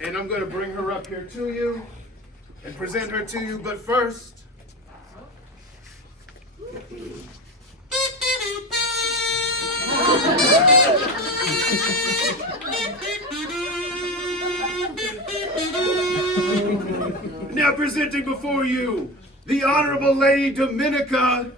And I'm going to bring her up here to you and present her to you, but first, now presenting before you, the Honorable Lady Dominica.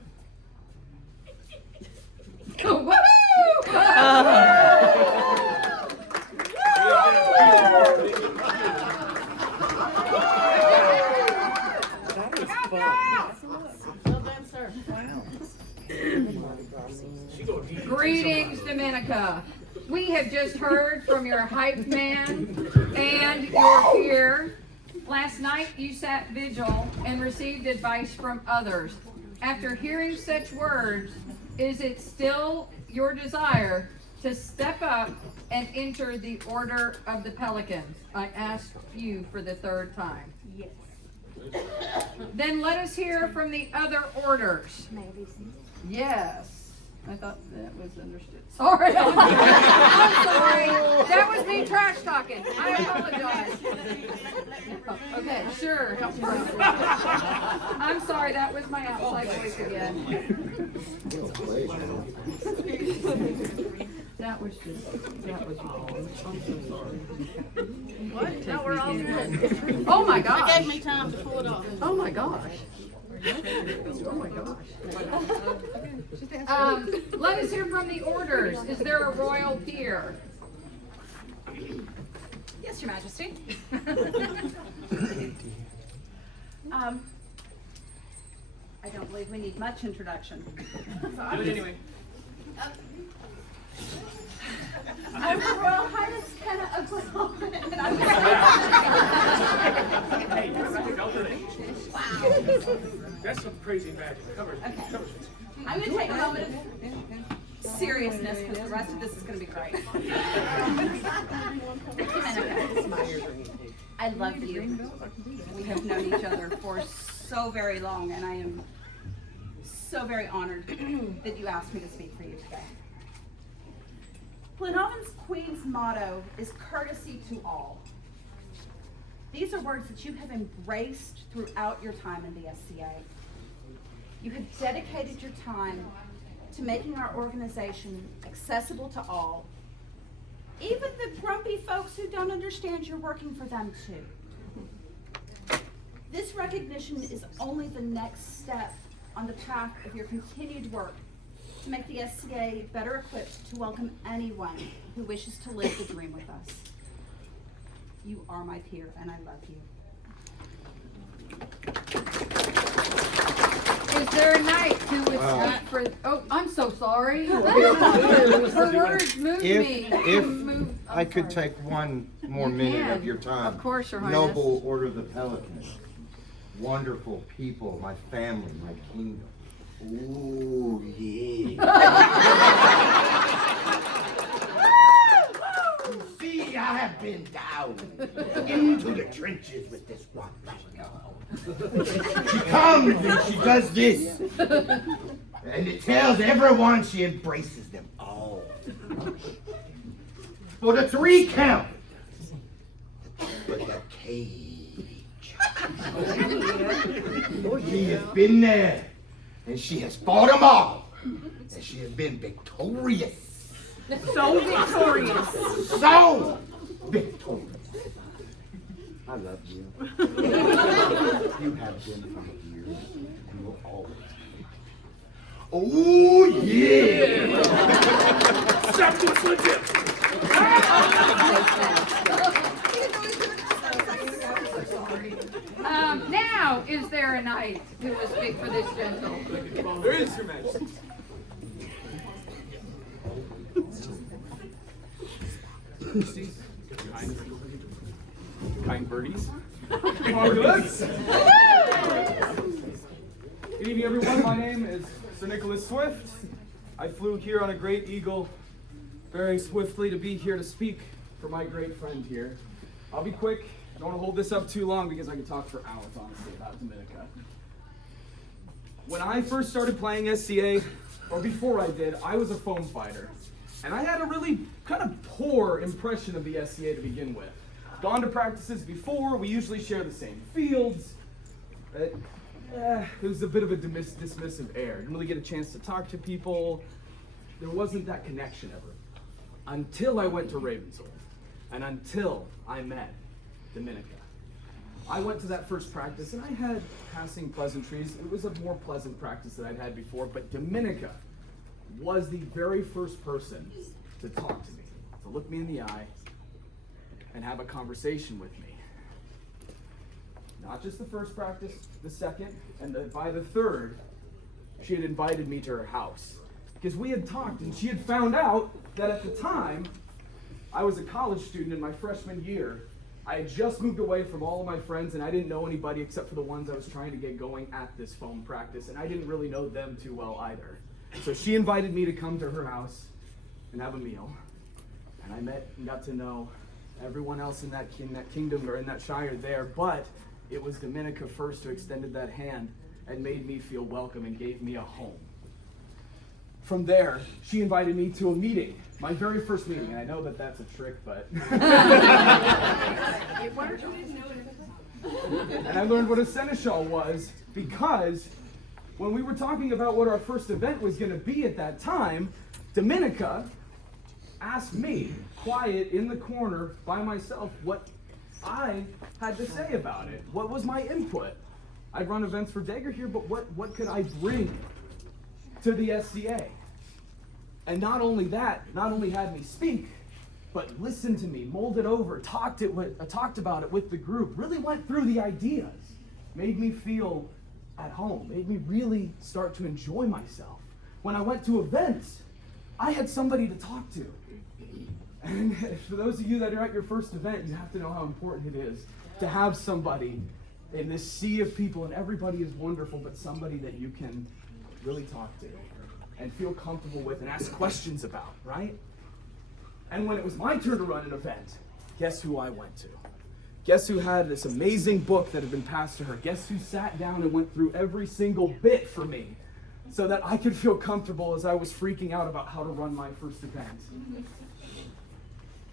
Greetings, Dominica. We have just heard from your hype man and your peer. Last night you sat vigil and received advice from others. After hearing such words, is it still your desire to step up and enter the Order of the Pelicans? I ask you for the third time. Yes. Then let us hear from the other orders. Maybe. Yes. I thought that was understood. Sorry. I'm sorry. That was me trash talking. I apologize. Okay, sure. I'm sorry. That was my outside voice again. That was wrong. I'm so sorry. What? No, we're all good. Oh my It gosh. gave me time to pull it off. Oh my gosh. Oh my gosh. Let us hear from the orders. Is there a royal peer? Yes, Your Majesty. I don't believe we need much introduction. Do it anyway. I'm Her Royal Highness Kenna of Glenholm, and I'm Hey, wow. That's some crazy magic. Cover it. I'm going to take a moment of seriousness because the rest of this is going to be great. Dominica, I love you. We have known each other for so very long, and I am so very honored that you asked me to speak for you today. Glenholm's Queen's motto is courtesy to all. These are words that you have embraced throughout your time in the SCA. You have dedicated your time to making our organization accessible to all, even the grumpy folks who don't understand you're working for them too. This recognition is only the next step on the path of your continued work to make the SCA better equipped to welcome anyone who wishes to live the dream with us. You are my peer, and I love you. Is there a knight who would speak for? Oh, I'm so sorry. Her words moved me. If I could take one more minute can. of your time. Of course, Your Highness. Noble Order of the Pelicans. Wonderful people, my family, my kingdom. Ooh, yeah. You see, I have been down into the trenches with this one. She comes and she does this. And it tells everyone she embraces them all. For the 3 count. But the cage. She has been there. And she has fought them all. And she has been victorious. So victorious. So victorious. I love you. You have been from here and will always be. Oh, yeah. Stop doing Slim Jim. Now, is there a knight who will speak for this gentle? There is, Your Majesty. Kind birdies. Marvelous. Good evening, everyone. My name is Sir Nicholas Swift. I flew here on a great eagle very swiftly to be here to speak for my great friend here. I'll be quick. I don't want to hold this up too long because I could talk for hours, honestly, about Dominica. When I first started playing SCA, or before I did, I was a foam fighter. And I had a really kind of poor impression of the SCA to begin with. gone to practices before. We usually share the same fields. It was a bit of a dismissive air. Didn't really get a chance to talk to people. There wasn't that connection ever. Until I went to Ravenswood, and until I met Dominica. I went to that first practice, and I had passing pleasantries. It was a more pleasant practice than I'd had before, but Dominica was the very first person to talk to me, to look me in the eye, and have a conversation with me. Not just the first practice, the second, and by the third, she had invited me to her house. Because we had talked, and she had found out that at the time, I was a college student in my freshman year. I had just moved away from all of my friends, and I didn't know anybody except for the ones I was trying to get going at this foam practice, and I didn't really know them too well either. So she invited me to come to her house and have a meal, and I met and got to know everyone else in that kingdom or in that shire there, but it was Dominica first who extended that hand and made me feel welcome and gave me a home. From there, she invited me to a meeting, my very first meeting, and I know that that's a trick, but... And I learned what a seneschal was because when we were talking about what our first event was going to be at that time, Dominica asked me, quiet in the corner by myself, what I had to say about it. What was my input? I'd run events for Dagger here, but what could I bring to the SCA? And not only that, not only had me speak, but listened to me, molded over, talked about it with the group, really went through the ideas, made me feel at home, made me really start to enjoy myself. When I went to events, I had somebody to talk to. And for those of you that are at your first event, you have to know how important it is to have somebody in this sea of people, and everybody is wonderful, but somebody that you can really talk to and feel comfortable with and ask questions about, right? And when it was my turn to run an event, guess who I went to? Guess who had this amazing book that had been passed to her? Guess who sat down and went through every single bit for me so that I could feel comfortable as I was freaking out about how to run my first event?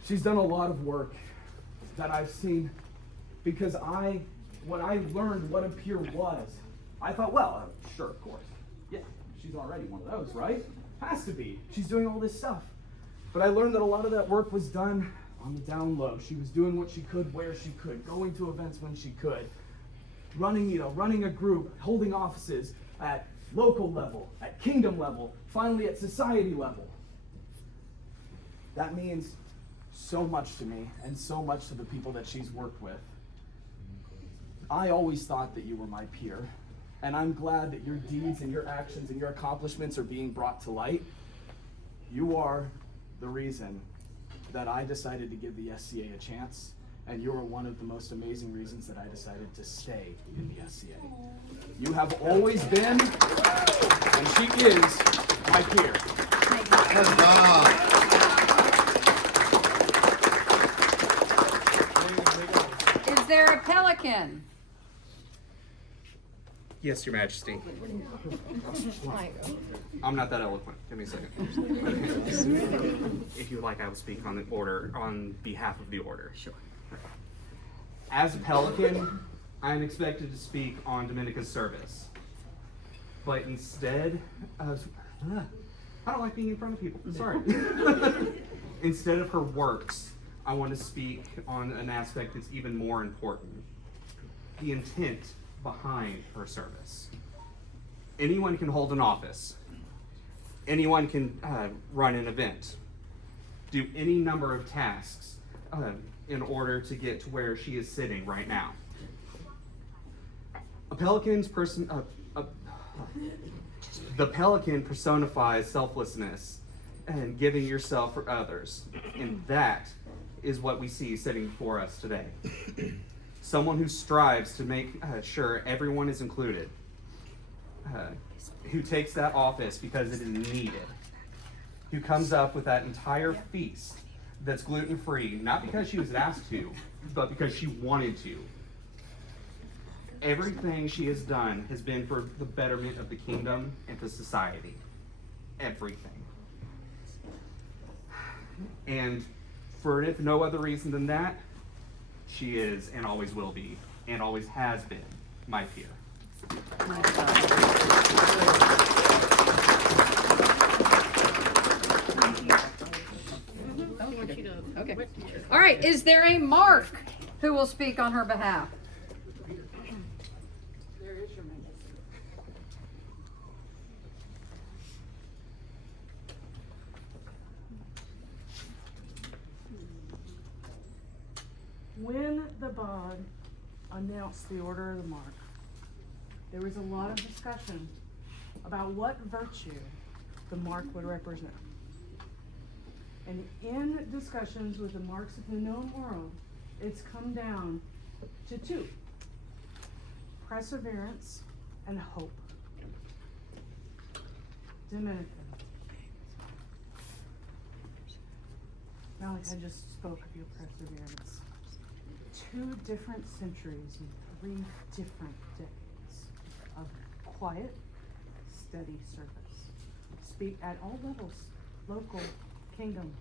She's done a lot of work that I've seen because when I learned what a peer was, I thought, well, sure, of course. Yeah, she's already one of those, right? Has to be. She's doing all this stuff. But I learned that a lot of that work was done on the down low. She was doing what she could, where she could, going to events when she could, running a group, holding offices at local level, at kingdom level, finally at society level. That means so much to me and so much to the people that she's worked with. I always thought that you were my peer, and I'm glad that your deeds and your actions and your accomplishments are being brought to light. You are the reason that I decided to give the SCA a chance, and you are one of the most amazing reasons that I decided to stay in the SCA. You have always been, and she is, my peer. Is there a pelican? Yes, Your Majesty. I'm not that eloquent. Give me a second. If you would like, I will speak on the order, on behalf of the order. Sure. As a pelican, I am expected to speak on Dominica's service. But instead of... I don't like being in front of people. Sorry. Instead of her works, I want to speak on an aspect that's even more important. The intent behind her service. Anyone can hold an office. Anyone can run an event. Do any number of tasks in order to get to where she is sitting right now. The pelican personifies selflessness and giving yourself for others. And that is what we see sitting before us today. Someone who strives to make sure everyone is included, who takes that office because it is needed, who comes up with that entire feast that's gluten-free, not because she was asked to, but because she wanted to. Everything she has done has been for the betterment of the kingdom and the society. Everything. And for if no other reason than that, She is and always will be and always has been my peer. Okay. All right, is there a Mark who will speak on her behalf? When the bod announced the Order of the Mark, there was a lot of discussion about what virtue the mark would represent. And in discussions with the marks of the known world, it's come down to two: perseverance and hope. Dominica. Malachi just spoke of your perseverance. 2 different centuries and 3 different decades of quiet, steady service. Speak at all levels, local, kingdom,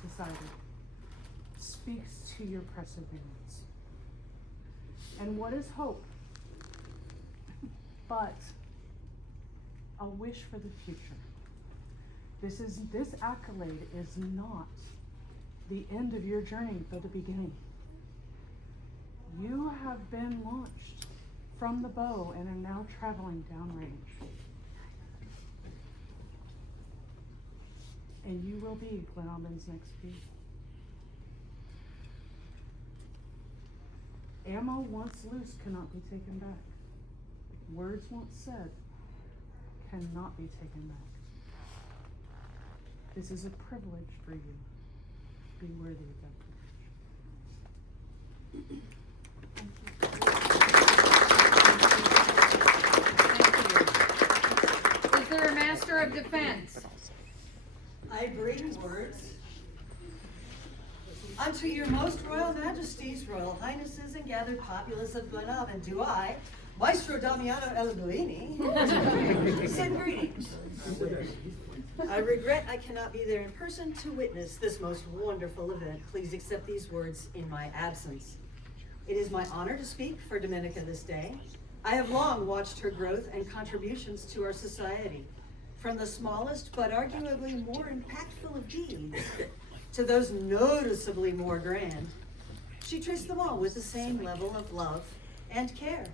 society. Speaks to your perseverance. And what is hope? But a wish for the future. This accolade is not the end of your journey, but the beginning. You have been launched from the bow and are now traveling downrange. And you will be Glenalman's next peer. Ammo once loose cannot be taken back. Words once said cannot be taken back. This is a privilege for you. Be worthy of that privilege. Thank you. Is there a Master of Defense? I bring words unto your most royal majesties, royal highnesses, and gathered populace of Glenalman, do I, Maestro Damiano Elduini, send greetings. I regret I cannot be there in person to witness this most wonderful event. Please accept these words in my absence. It is my honor to speak for Dominica this day. I have long watched her growth and contributions to our society, from the smallest but arguably more impactful of deeds to those noticeably more grand. She traced them all with the same level of love and care.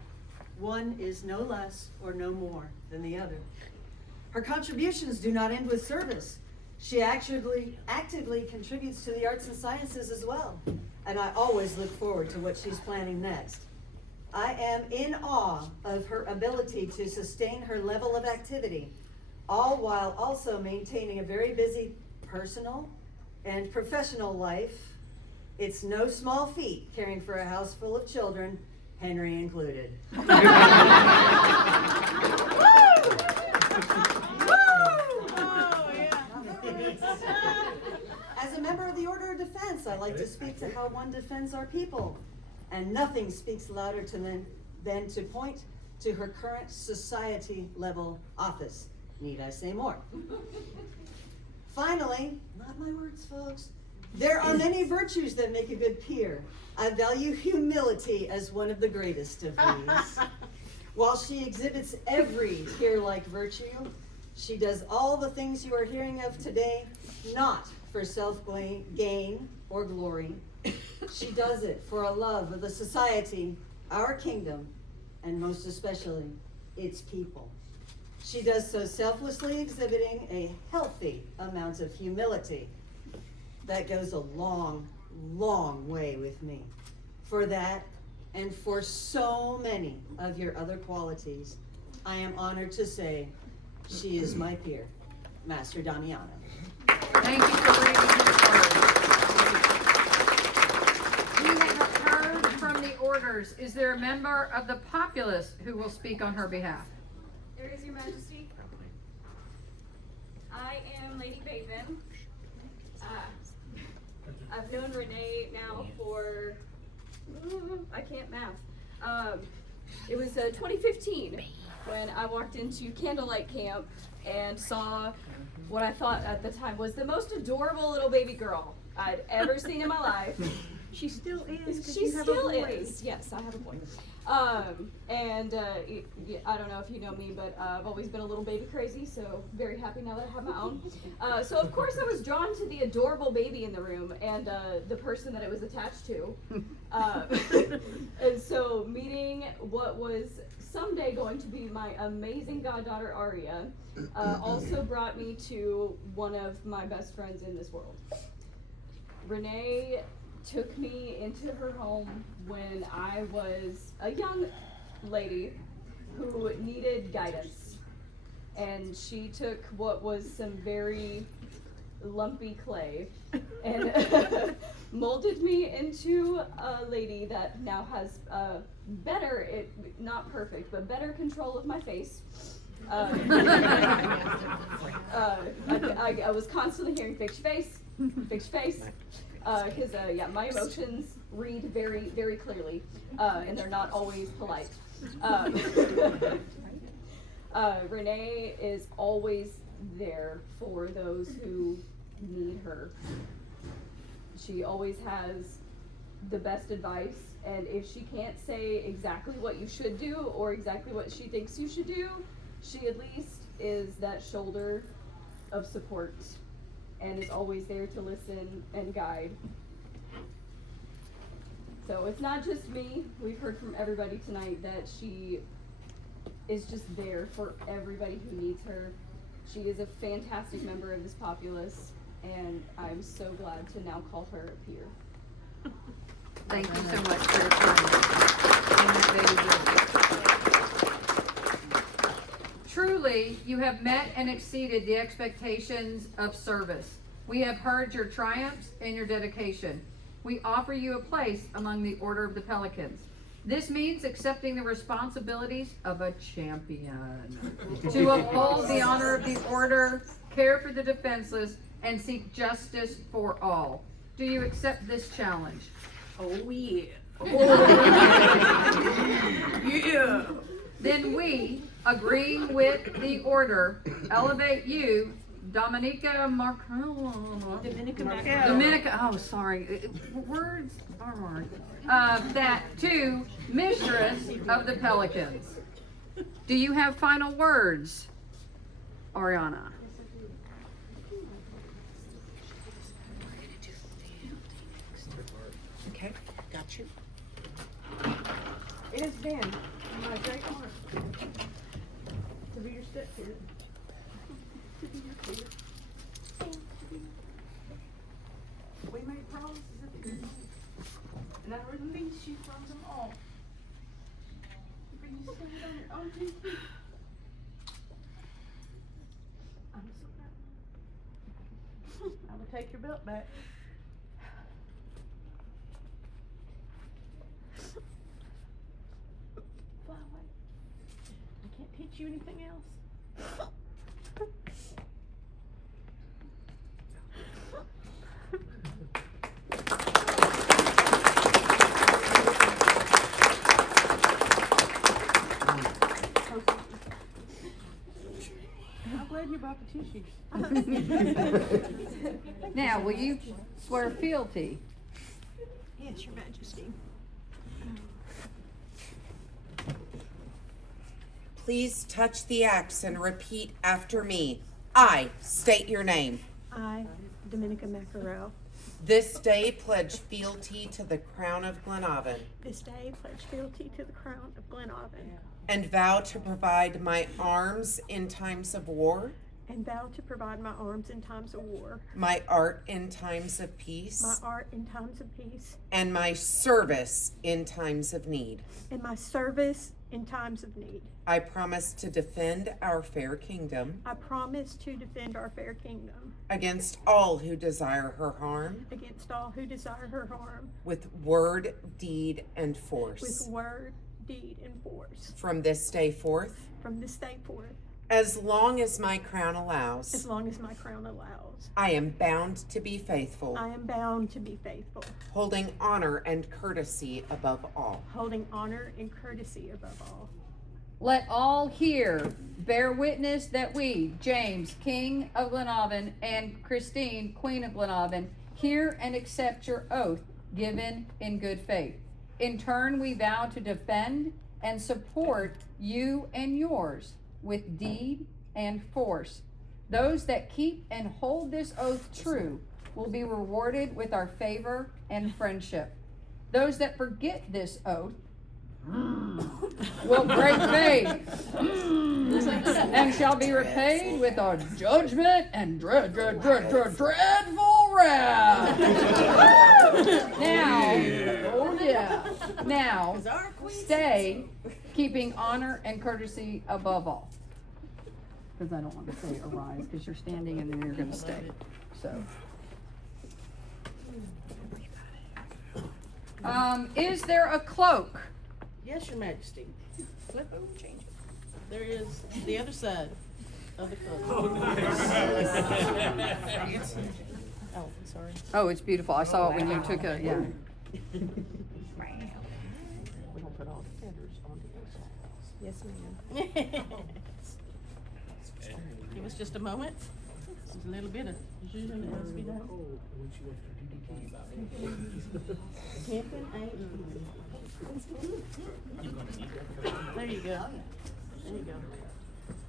One is no less or no more than the other. Her contributions do not end with service. She actively contributes to the arts and sciences as well, and I always look forward to what she's planning next. I am in awe of her ability to sustain her level of activity, all while also maintaining a very busy personal and professional life. It's no small feat caring for a house full of children, Henry included. As a member of the Order of Defense, I like to speak to how one defends our people, and nothing speaks louder than to point to her current society-level office. Need I say more? Finally, not my words, folks, there are many virtues that make a good peer. I value humility as one of the greatest of these. While she exhibits every peer-like virtue, she does all the things you are hearing of today, not for self-gain or glory. She does it for a love of the society, our kingdom, and most especially, its people. She does so selflessly, exhibiting a healthy amount of humility. That goes a long, long way with me. For that, and for so many of your other qualities, I am honored to say she is my peer, Master Damiano. Thank you for reading his words. We have heard from the orders. Is there a member of the populace who will speak on her behalf? There is, Your Majesty. I am Lady Baven. I've known Renee now for, I can't math. It was 2015 when I walked into Candlelight Camp and saw what I thought at the time was the most adorable little baby girl I'd ever seen in my life. She still is. 'Cause She you have still a boy. is. Yes, I have a boy. I don't know if you know me, but I've always been a little baby crazy, so very happy now that I have my own. So of course I was drawn to the adorable baby in the room and the person that it was attached to. And so meeting what was someday going to be my amazing goddaughter Aria also brought me to one of my best friends in this world. Renee took me into her home when I was a young lady who needed guidance. And she took what was some very lumpy clay and molded me into a lady that now has better, not perfect, but better control of my face. I was constantly hearing fix your face, because my emotions read very, very clearly, and they're not always polite. Renee is always there for those who need her. She always has the best advice, and if she can't say exactly what you should do or exactly what she thinks you should do, she at least is that shoulder of support and is always there to listen and guide. So it's not just me. We've heard from everybody tonight that she is just there for everybody who needs her. She is a fantastic member of this populace, and I'm so glad to now call her a peer. Thank you so much for your time. Truly, you have met and exceeded the expectations of service. We have heard your triumphs and your dedication. We offer you a place among the Order of the Pelicans. This means accepting the responsibilities of a champion to uphold the honor of the order, care for the defenseless, and seek justice for all. Do you accept this challenge? Oh yeah. Yeah. Then we, agreeing with the order, elevate you, Dominica Maquerelle. Dominica, oh sorry, words are hard. That to Mistress of the Pelicans. Do you have final words, Ariana? Okay, got you. It has been my great honor to be your step-parent. To be your peer. We made promises at the beginning, and I release you from them all. For you stand on your own 2 feet. I'm so proud. I will take your belt back. Fly away. I can't teach you anything else. I'm glad you brought the tissues. Now, will you swear fealty? Yes, Your Majesty. Please touch the axe and repeat after me. I state your name. I, Dominica Maquerelle, This day pledge fealty to the crown of Glenavon this day pledge fealty to the crown of Glenavon, and vow to provide my arms in times of war, and vow to provide my arms in times of war, my art in times of my peace, art in times of peace, and my service in times of need. and my service in times of need. I promise to defend our fair kingdom I promise to defend our fair kingdom against all who desire her harm, against all who desire her harm, with word, deed, and with force. word, deed, and force. From this day forth, From this day forth, as long as my crown as allows, long as my crown allows, I am bound to be faithful, I am bound to be faithful, holding honor and courtesy above all. holding honor and courtesy above all. Let all here bear witness that we, James, King of Glenavon, and Christine, Queen of Glenavon, hear and accept your oath given in good faith. In turn, we vow to defend and support you and yours with deed and force. Those that keep and hold this oath true will be rewarded with our favor and friendship. Those that forget this oath will break faith and shall be repaid with a judgment and dreadful wrath. Now, stay, keeping honor and courtesy above all. Because I don't want to say arise, because you're standing and then you're going to stay. So. Is there a cloak? Yes, Your Majesty. Flip over, change it. There is the other side of the cloak. Oh, sorry. Oh, it's beautiful. I saw it when you took it. Yeah. We're gonna put all the feathers on the inside. Yes, ma'am. Give us just a moment. There's a little bit of zhuzh that has to be done. Camping ain't easy. There you go. There you go.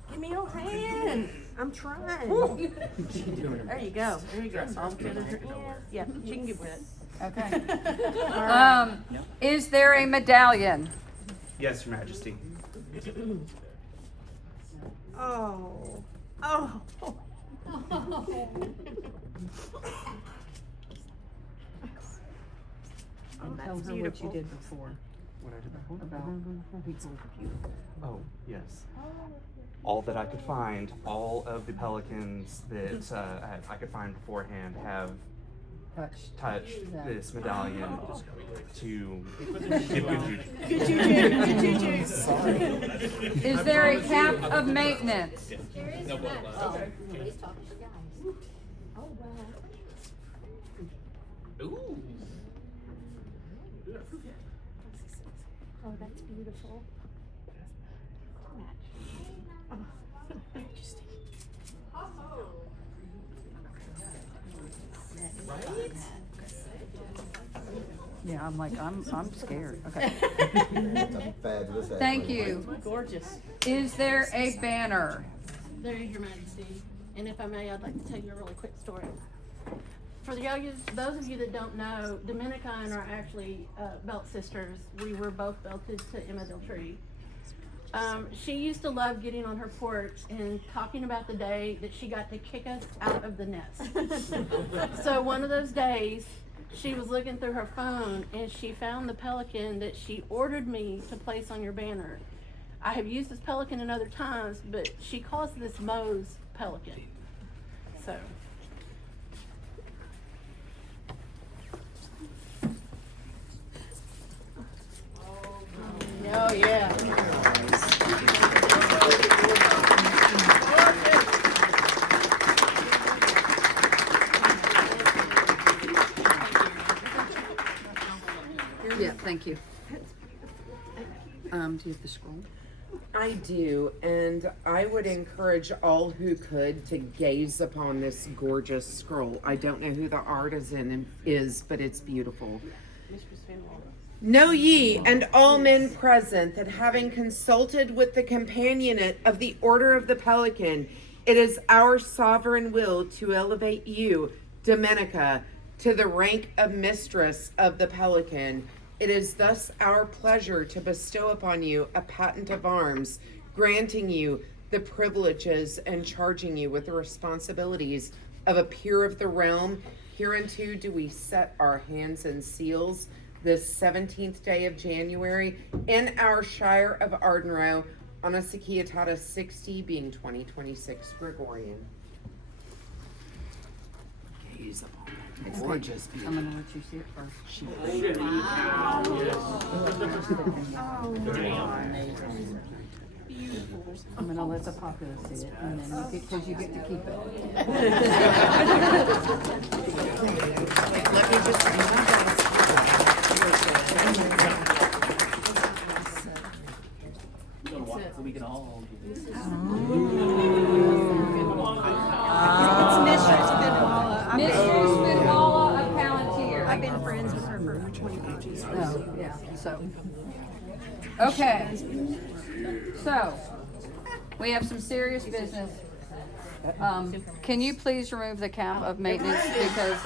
Give me your hand. I'm trying. There you go. There you go. All the feathers are in. Yeah, she can get with it. Okay. Is there a medallion? Yes, Your Majesty. Oh. Oh. And tell her what you did before. What I did before? About people. Oh, yes. All that I could find, all of the pelicans that I could find beforehand have touched this medallion to give good juju. Good juju. Good juju. Is there a cap of maintenance? There is not. Nobody's talking to guys. Oh, wow. Ooh. Oh, that's beautiful. Yeah, I'm like, I'm scared. Okay. Fabulous. Thank you. Gorgeous. Is there a banner? There is, Your Majesty. And if I may, I'd like to tell you a really quick story. For those of you that don't know, Dominica and I are actually belt sisters. We were both belted to Emma Tree. She used to love getting on her porch and talking about the day that she got to kick us out of the nest. So one of those days, she was looking through her phone and she found the pelican that she ordered me to place on your banner. I have used this pelican in other times, but she calls this Moe's pelican. So. Oh, yeah. Yeah, thank you. Do you have the scroll? I do, and I would encourage all who could to gaze upon this gorgeous scroll. I don't know who the artisan is, but it's beautiful. Know ye, and all men present, that having consulted with the companionate of the Order of the Pelican, it is our sovereign will to elevate you, Dominica, to the rank of mistress of the Pelican. It is thus our pleasure to bestow upon you a patent of arms, granting you the privileges and charging you with the responsibilities of a peer of the realm. Hereunto do we set our hands and seals this 17th day of January in our Shire of Ardenroe on a Sakiatata 60, being 2026 Gregorian. Gaze upon that gorgeous beauty. I'm gonna let you see it first. Wow. I'm gonna let the populace see it, and then because you get to keep it. Let me just see my best. So we can all do this. It's Mistress Benwalla. Mistress Benwalla of Palantir. I've been friends with her for So, okay. So, we have some serious business. Can you please remove the cap of maintenance because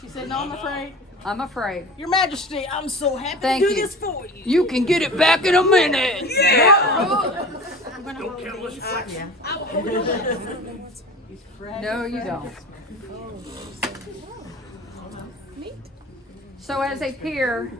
She said, no, I'm afraid. I'm afraid. Your Majesty, I'm so happy Thank to do you. this for you. You can get it back in a minute. Don't kill us. No, you don't. So as a peer,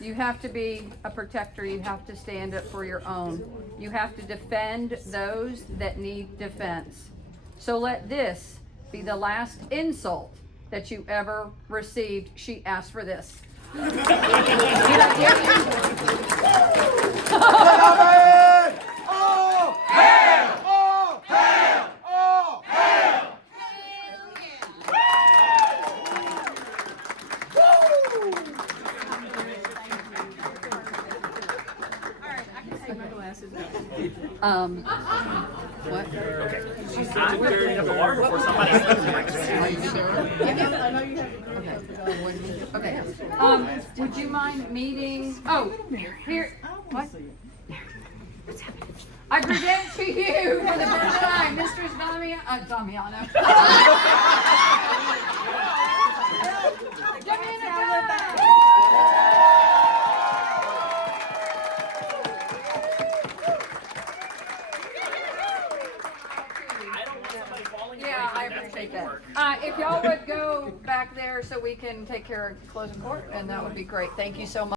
you have to be a protector. You have to stand up for your own. You have to defend those that need defense. So let this be the last insult that you ever received. She asked for this. Did I get what? I'm clearing up the water before somebody Okay. Would you mind meeting? Oh, here. What? I present to you for the first time, Mistress Damiano. Dominica. Yeah, I appreciate that. If y'all would go back there so we can take care of closing court, and that would be great. Thank you so much.